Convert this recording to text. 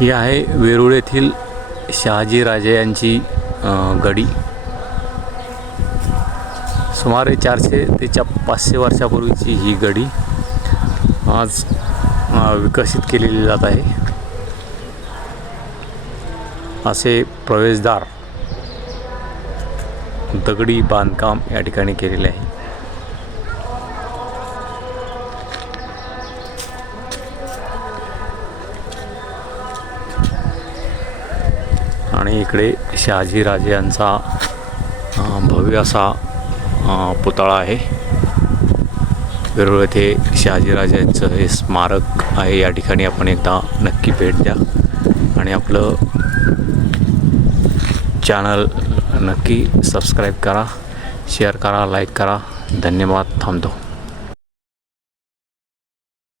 ही आहे वेरूळ येथील शहाजीराजे यांची गडी। सुमारे 400 ते 500 वर्षापूर्वीची ही गडी आज विकसित केलेली जात आहे। असे प्रवेशद्वार दगडी बांधकाम या ठिकाणी केलेले आहे। आणि इकडे शहाजीराजे यांचा भव्य असा पुतळा आहे। वेरूळ येथे शहाजीराजांचं हे स्मारक आहे। या ठिकाणी आपण एकदा नक्की भेट द्या आणि आपलं चॅनल नक्की सबस्क्राईब करा, शेअर करा, लाईक करा। धन्यवाद। थांबतो।